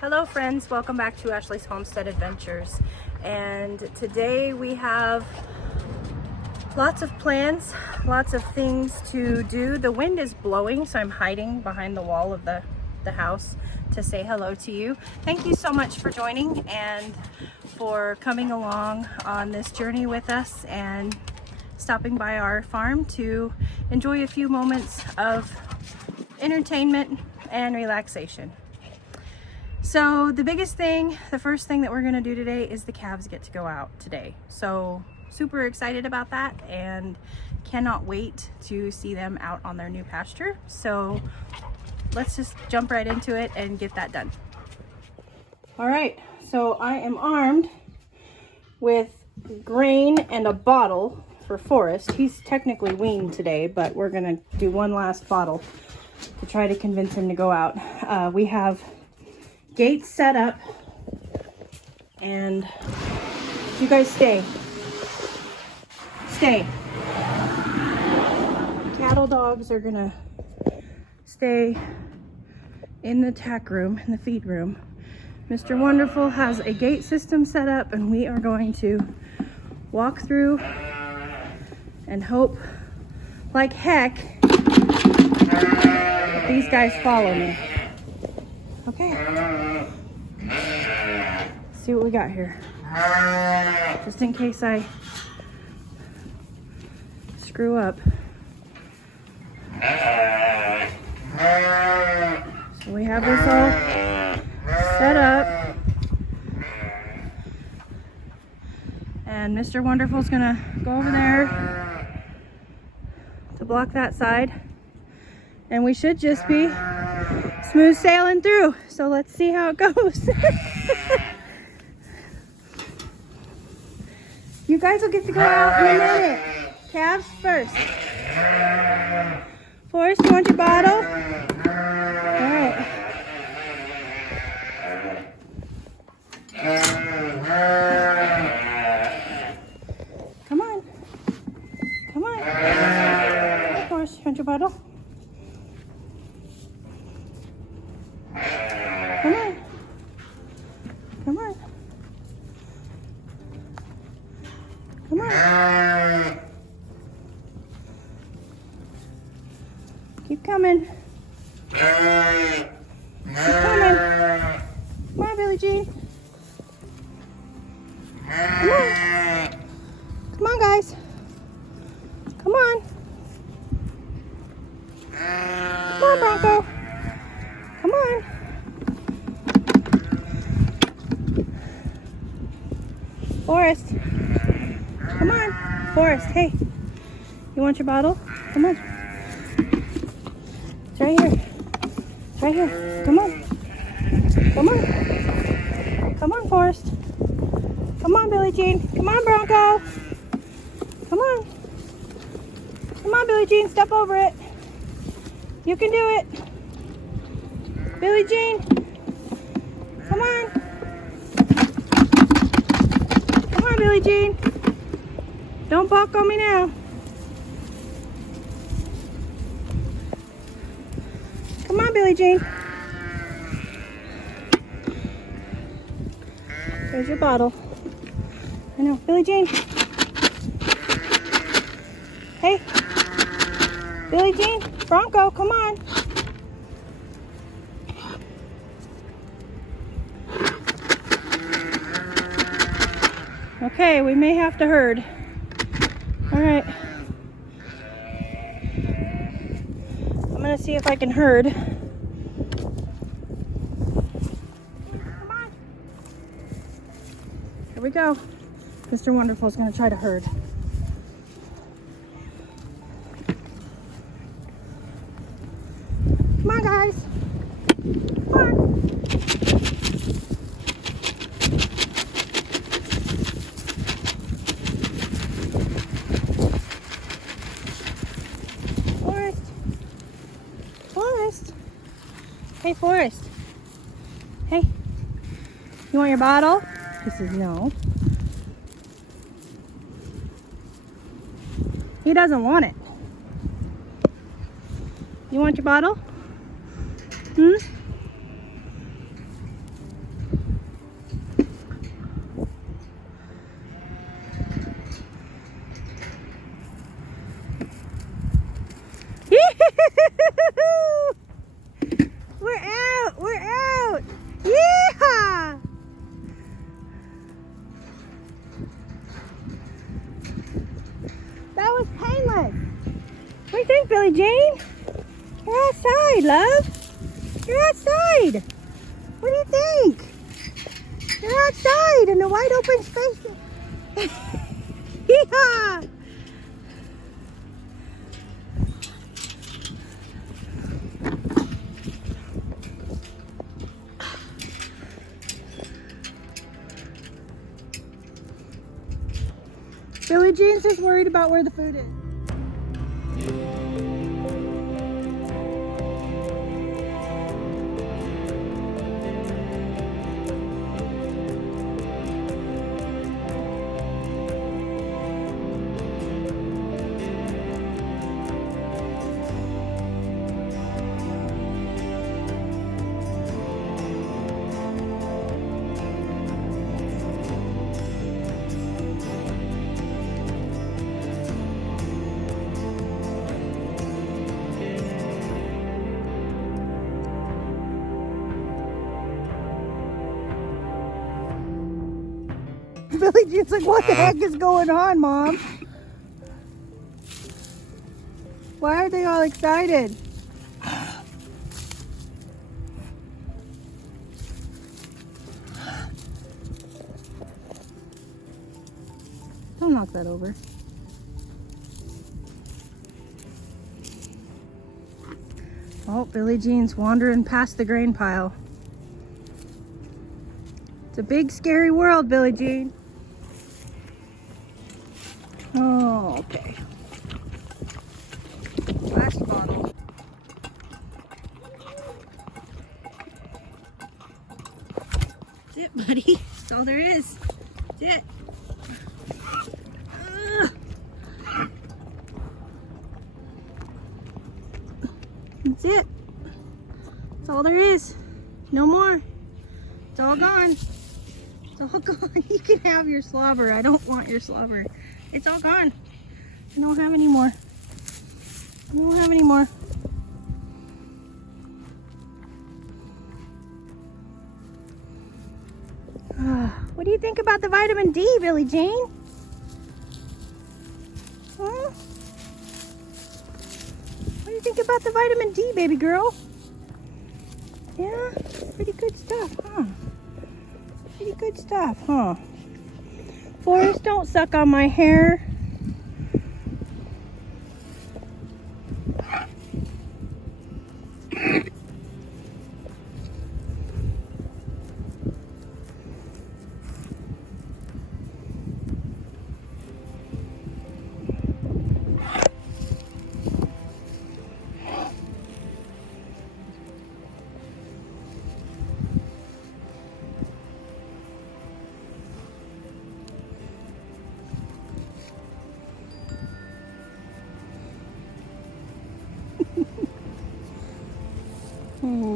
Hello friends, welcome back to Ashley's Homestead Adventures, and today we have lots of plans, lots of things to do. The wind is blowing, so I'm hiding behind the wall of the house to say hello to you. Thank you so much for joining and for coming along on this journey with us and stopping by our farm to enjoy a few moments of entertainment and relaxation. So the biggest thing, the first thing that we're going to do today is the calves get to go out today. So super excited about that and cannot wait to see them out on their new pasture. So let's just jump right into it and get that done. All right, so I am armed with grain and a bottle for Forrest. He's technically weaned today, but we're going to do one last bottle to try to convince him to go out. We have gates set up, and you guys stay. Cattle dogs are gonna stay in the tack room, in the feed room. Mr. Wonderful has a gate system set up, and we are going to walk through and hope like heck that these guys follow me. Okay, let's see what we got here. Just in case I screw up. So we have this all set up. And Mr. Wonderful's gonna go over there to block that side. And we should just be smooth sailing through. So let's see how it goes. You guys will get to go out in a minute. Calves first. Forrest, you want your bottle? All right. Come on. Come on. Hey, Forrest, you want your bottle? Come on. Come on. Come on. Keep coming. Keep coming. Come on, Billie Jean. Come on. Come on, guys. Come on. Come on, Bronco. Come on. Forrest. Come on. Forrest, hey. You want your bottle? Come on. It's right here. It's right here. Come on. Come on. Come on, Forrest. Come on, Billie Jean. Come on, Bronco. Come on. Come on, Billie Jean. Step over it. You can do it. Billie Jean. Come on. Come on, Billie Jean. Don't balk on me now. Come on, Billie Jean. There's your bottle. I know. Billie Jean. Hey. Billie Jean. Bronco, come on. Okay, we may have to herd. All right. I'm gonna see if I can herd. Come on. Here we go. Mr. Wonderful is gonna try to herd. Come on, guys. Come on. Forrest. Hey, Forrest. Hey. You want your bottle? He says no. He doesn't want it. You want your bottle? Hmm? We're out! We're out! Yeah! That was painless. What do you think, Billie Jean? You're outside, love. You're outside. What do you think? You're outside in the wide open space. Yeah! Billie Jean's just worried about where the food is. Billie Jean's like, what the heck is going on, Mom? Why are they all excited? Don't knock that over. Oh, Billie Jean's wandering past the grain pile. It's a big, scary world, Billie Jean. Oh, okay. Last bottle. That's it, buddy. That's all there is. That's it. That's it. That's all there is. No more. It's all gone. It's all gone. You can have your slobber. I don't want your slobber. It's all gone. I don't have any more. I don't have any more. What do you think about the vitamin D, Billie Jean? Huh? What do you think about the vitamin D, baby girl? Yeah? Pretty good stuff, huh? Pretty good stuff, huh? Forrest, don't suck on my hair.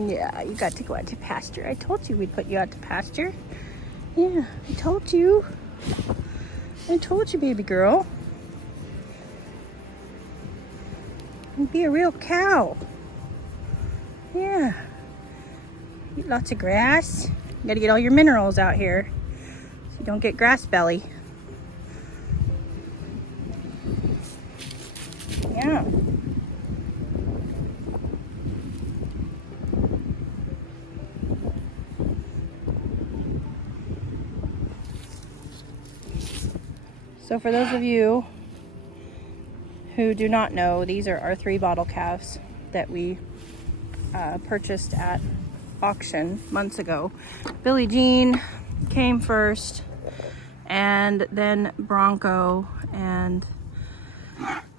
Yeah, you got to go out to pasture. I told you we'd put you out to pasture. Yeah, I told you. I told you, baby girl. You'd be a real cow. Yeah. Eat lots of grass. You gotta get all your minerals out here so you don't get grass belly. Yeah. So for those of you who do not know, these are our 3 bottle calves that we purchased at auction months ago. Billie Jean came first, and then Bronco, and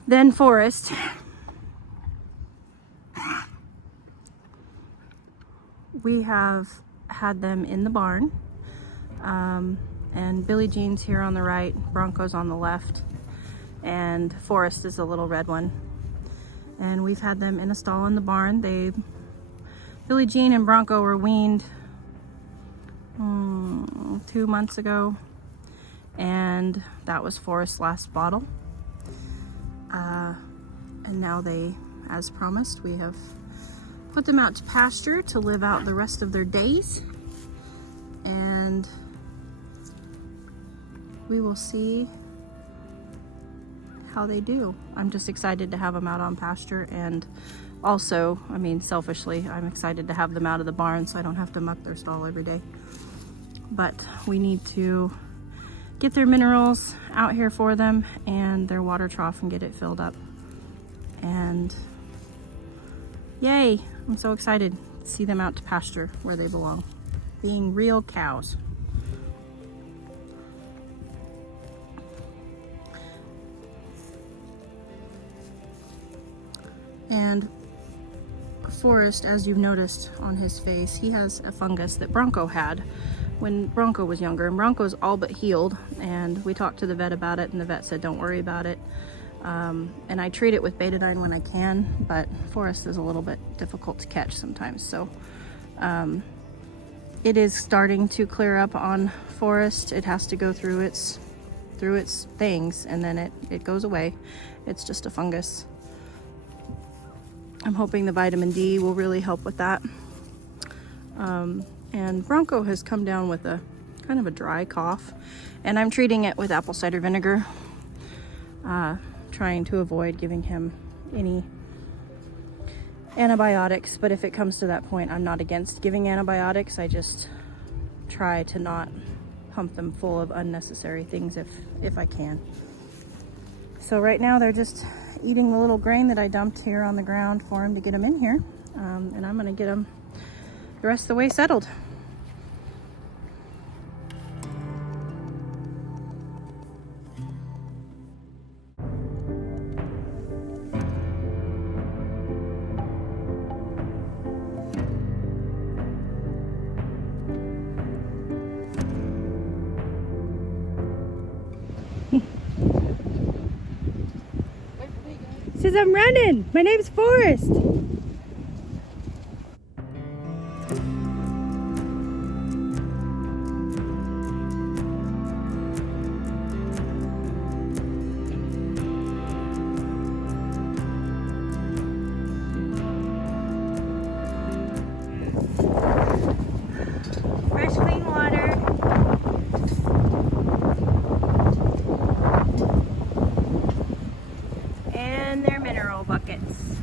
then Forrest. we have had them in the barn, and Billie Jean's here on the right, Bronco's on the left, and Forrest is a little red one. And we've had them in a stall in the barn. Billie Jean and Bronco were weaned 2 months ago, and that was Forrest's last bottle. And now they, as promised, we have put them out to pasture to live out the rest of their days, and we will see how they do. I'm just excited to have them out on pasture, and also, I mean, selfishly, I'm excited to have them out of the barn so I don't have to muck their stall every day. But we need to get their minerals out here for them and their water trough and get it filled up. And yay, I'm so excited to see them out to pasture where they belong, being real cows. And Forrest, as you've noticed on his face, he has a fungus that Bronco had when Bronco was younger, and Bronco's all but healed, and we talked to the vet about it, and the vet said don't worry about it. And I treat it with betadine when I can, but Forrest is a little bit difficult to catch sometimes, so it is starting to clear up on Forrest. It has to go through its things, and then it goes away. It's just a fungus. I'm hoping the vitamin D will really help with that. And Bronco has come down with a kind of a dry cough, and I'm treating it with apple cider vinegar, trying to avoid giving him any antibiotics. But if it comes to that point, I'm not against giving antibiotics. I just try to not pump them full of unnecessary things if I can. So right now they're just eating the little grain that I dumped here on the ground for him to get them in here, and I'm gonna get them the rest of the way settled. Says I'm running. My name's Forrest. Fresh, clean water. And their mineral buckets.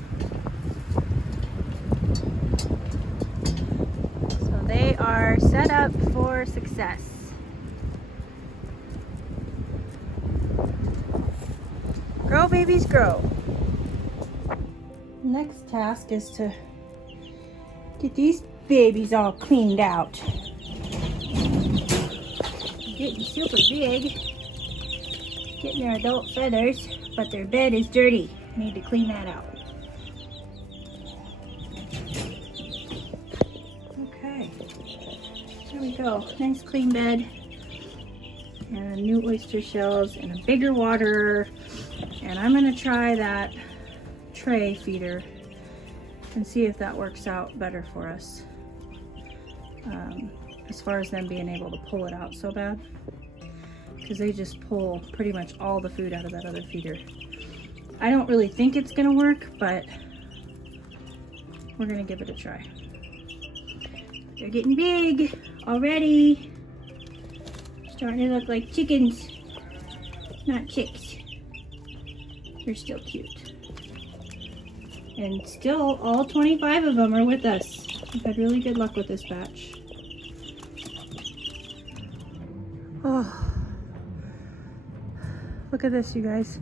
So they are set up for success. Grow, babies, grow. Next task is to get these babies all cleaned out. Getting super big, getting their adult feathers, but their bed is dirty. Need to clean that out. Okay, there we go. Nice clean bed, and new oyster shells, and a bigger water. And I'm gonna try that tray feeder and see if that works out better for us, as far as them being able to pull it out so bad, because they just pull pretty much all the food out of that other feeder. I don't really think it's gonna work, but we're gonna give it a try. They're getting big already. Starting to look like chickens, not chicks. They're still cute. And still all 25 of them are with us. We've had really good luck with this batch. Oh, look at this, you guys.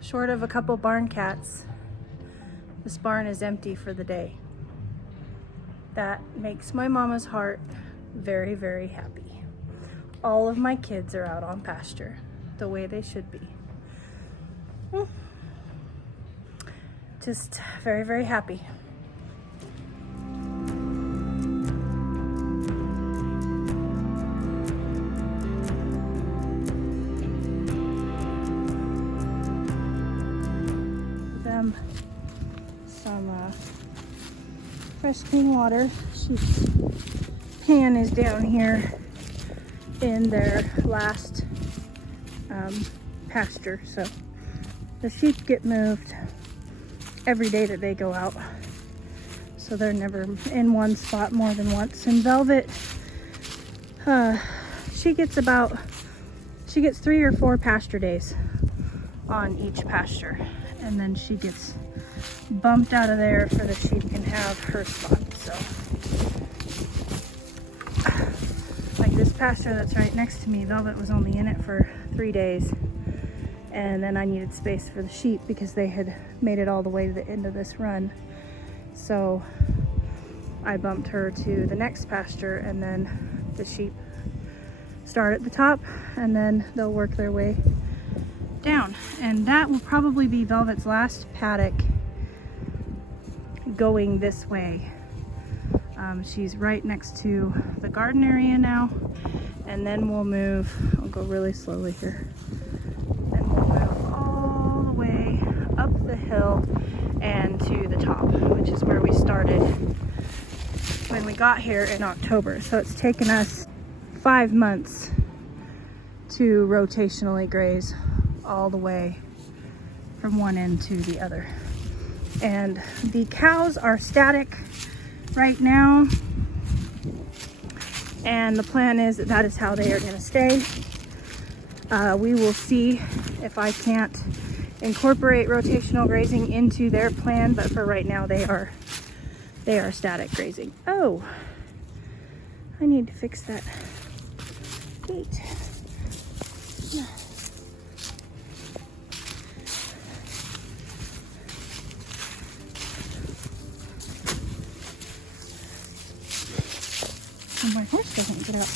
Short of a couple barn cats, this barn is empty for the day. That makes my mama's heart very, very happy. All of my kids are out on pasture the way they should be. Just very, very happy. Them some fresh clean water. Sheep's pan is down here in their last pasture, so the sheep get moved every day that they go out, so they're never in one spot more than once. And Velvet, she gets 3 or 4 pasture days on each pasture, and then she gets bumped out of there for the sheep can have her spot. So like this pasture that's right next to me, Velvet was only in it for 3 days, and then I needed space for the sheep because they had made it all the way to the end of this run. So I bumped her to the next pasture, and then the sheep start at the top and then they'll work their way down. And that will probably be Velvet's last paddock going this way. She's right next to the garden area now, and then we'll move, I'll go really slowly here, then we'll move all the way up the hill and to the top, which is where we started when we got here in October. So it's taken us 5 months to rotationally graze all the way from one end to the other. And the cows are static right now, and the plan is that is how they are going to stay. We will see if I can't incorporate rotational grazing into their plan, but for right now they are static grazing. Oh, I need to fix that gate. And my horse doesn't get out.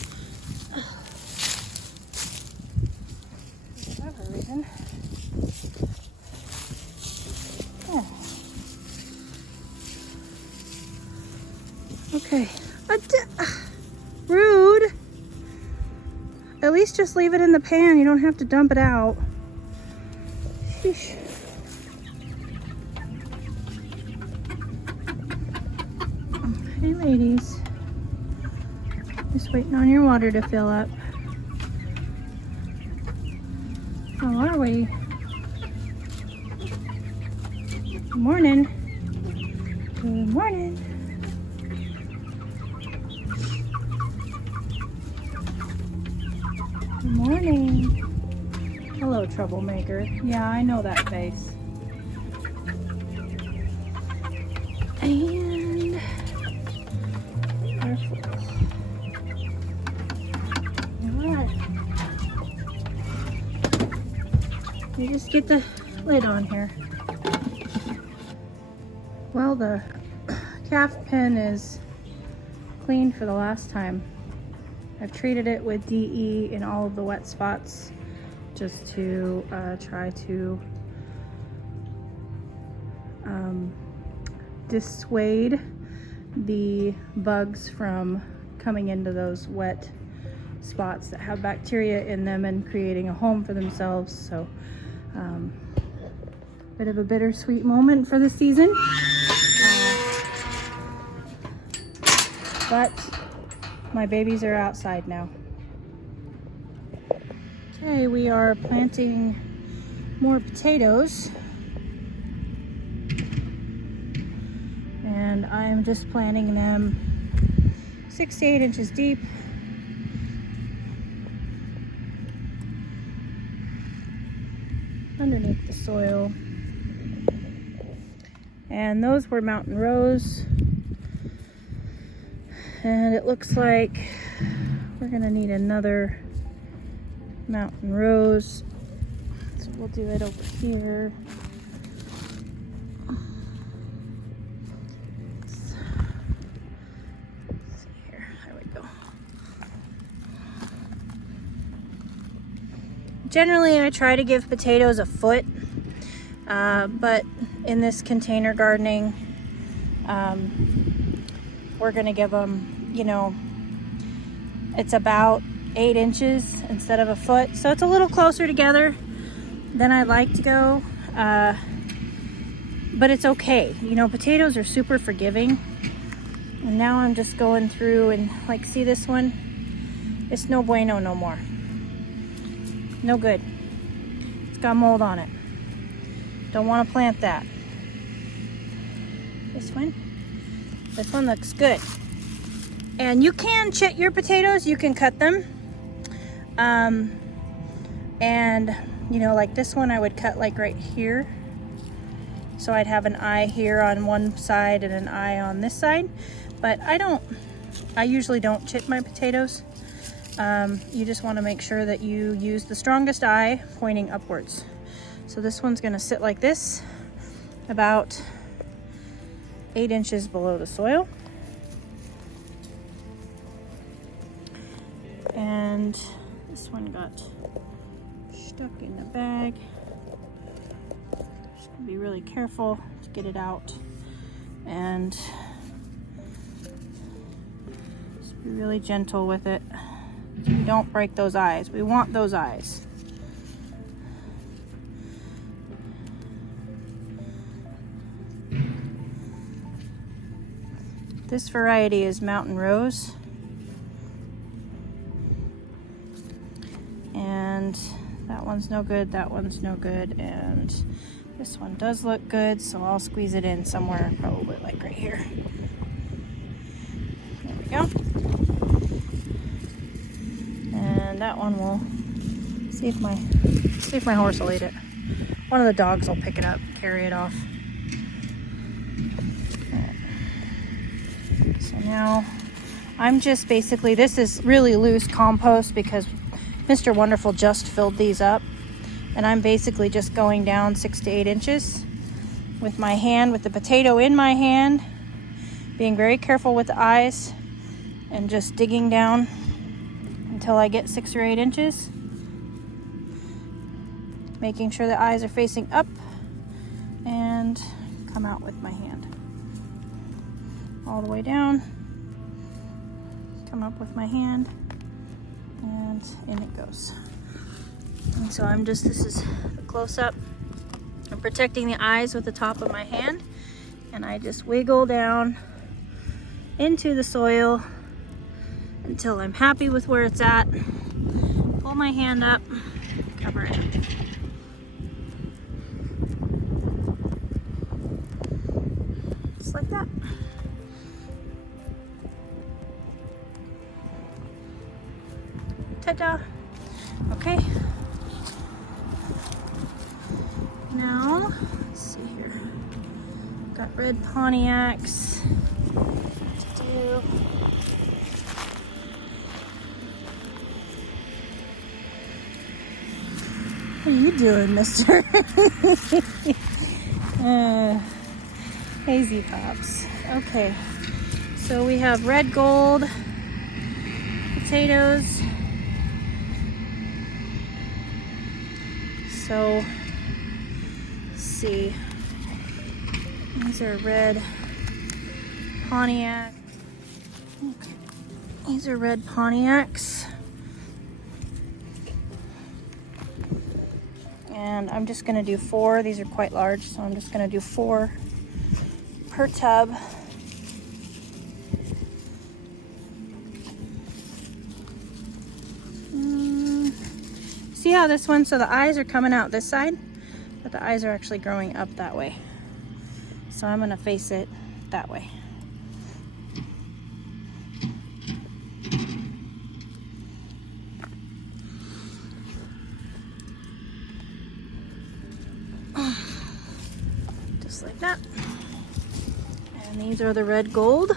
For whatever reason. Yeah. Okay. Rude. At least just leave it in the pan. You don't have to dump it out. Sheesh. Hey, ladies. Just waiting on your water to fill up. How are we? Good morning. Good morning. Good morning. Hello, troublemaker. Yeah, I know that face. And our foot. You just get the lid on here. Well, the calf pen is cleaned for the last time. I've treated it with DE in all of the wet spots just to try to dissuade the bugs from coming into those wet spots that have bacteria in them and creating a home for themselves. So bit of a bittersweet moment for the season, but my babies are outside now. Okay, we are planting more potatoes, and I'm just planting them 6 to 8 inches deep. Underneath the soil. And those were mountain rose, and it looks like we're gonna need another mountain rose, so we'll do it over here. Let's see here, there we go. Generally, I try to give potatoes a foot, but in this container gardening, we're gonna give them, you know, it's about 8 inches instead of a foot. So it's a little closer together than I'd like to go, but it's okay. You know, potatoes are super forgiving. And now I'm just going through and like, see this one? It's no bueno no more. No good. It's got mold on it. Don't want to plant that. This one looks good. And you can chit your potatoes, you can cut them. And you know, like this one I would cut like right here. So I'd have an eye here on one side and an eye on this side. But I usually don't chit my potatoes. You just want to make sure that you use the strongest eye pointing upwards. So this one's going to sit like this, about 8 inches below the soil. And this one got stuck in the bag. Just gonna be really careful to get it out, and just be really gentle with it so you don't break those eyes. We want those eyes. This variety is Mountain Rose. And that one's no good, that one's no good, and this one does look good, so I'll squeeze it in somewhere, probably like right here. There we go. And that one will see if my horse will eat it. One of the dogs will pick it up, carry it off. So now I'm just basically, this is really loose compost because Mr. Wonderful just filled these up, and I'm basically just going down 6 to 8 inches with my hand, with the potato in my hand, being very careful with the eyes, and just digging down until I get 6 or 8 inches, making sure the eyes are facing up, and come out with my hand all the way down, come up with my hand, and in it goes. And so this is the close-up. I'm protecting the eyes with the top of my hand, and I just wiggle down into the soil until I'm happy with where it's at. Pull my hand up, cover it. Just like that. Ta-da! Okay. Now, let's see here. Got red Pontiacs to do. What are you doing, mister? Hazy Pops. Okay. So we have red gold potatoes. So, let's see, these are red Pontiac. Okay. These are red Pontiacs. And I'm just gonna do 4. These are quite large, so I'm just gonna do 4 per tub. See how this one, so the eyes are coming out this side, but the eyes are actually growing up that way. So I'm gonna face it that way. Just like that. And these are the red gold.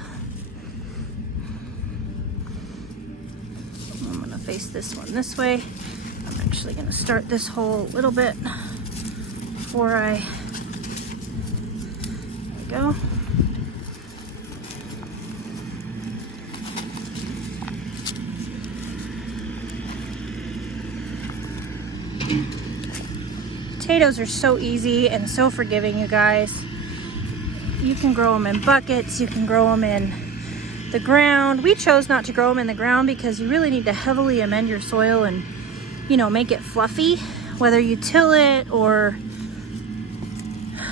I'm gonna face this one this way. I'm actually going to start this hole a little bit before there we go. Potatoes are so easy and so forgiving, you guys. You can grow them in buckets, you can grow them in the ground. We chose not to grow them in the ground because you really need to heavily amend your soil and, you know, make it fluffy, whether you till it or,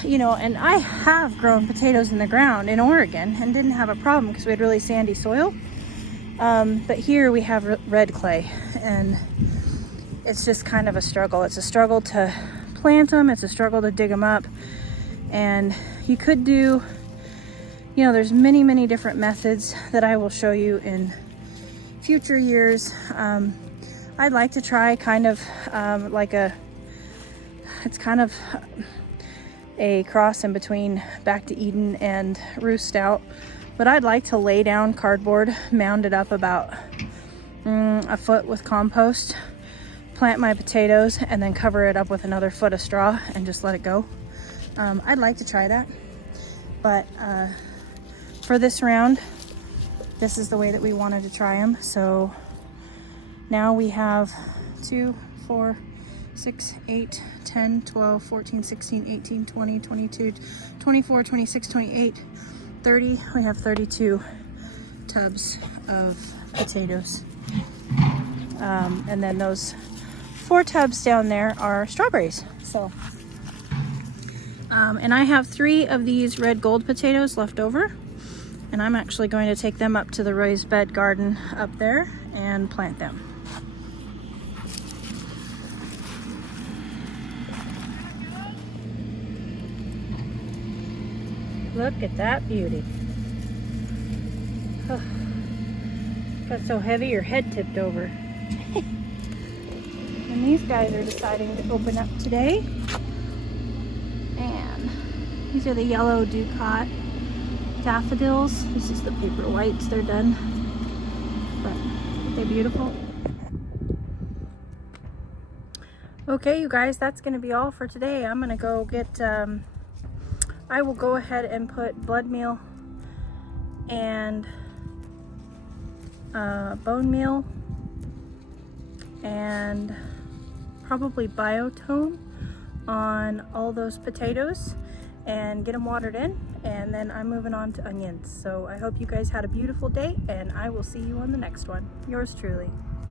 you know. And I have grown potatoes in the ground in Oregon and didn't have a problem because we had really sandy soil. But here we have red clay, and it's just kind of a struggle. It's a struggle to plant them, it's a struggle to dig them up. And you could do, you know, there's many different methods that I will show you in future years. I'd like to try kind of it's kind of a cross in between Back to Eden and Roost Out, but I'd like to lay down cardboard, mound it up about a foot with compost, plant my potatoes, and then cover it up with another foot of straw and just let it go. I'd like to try that, but for this round, this is the way that we wanted to try them. So now we have 2, 4, 6, 8, 10, 12, 14, 16, 18, 20, 22, 24, 26, 28, 30. We have 32 tubs of potatoes. And then those 4 tubs down there are strawberries. So, and I have 3 of these red gold potatoes left over, and I'm actually going to take them up to the raised bed garden up there and plant them. Look at that beauty. Oh, got so heavy your head tipped over. And these guys are deciding to open up today. And these are the yellow Ducat daffodils. This is the paper whites, they're done. But they're beautiful. Okay, you guys, that's gonna be all for today. I'm gonna go get, I will go ahead and put blood meal and bone meal and probably biotone on all those potatoes and get them watered in, and then I'm moving on to onions. So I hope you guys had a beautiful day, and I will see you on the next one. Yours truly.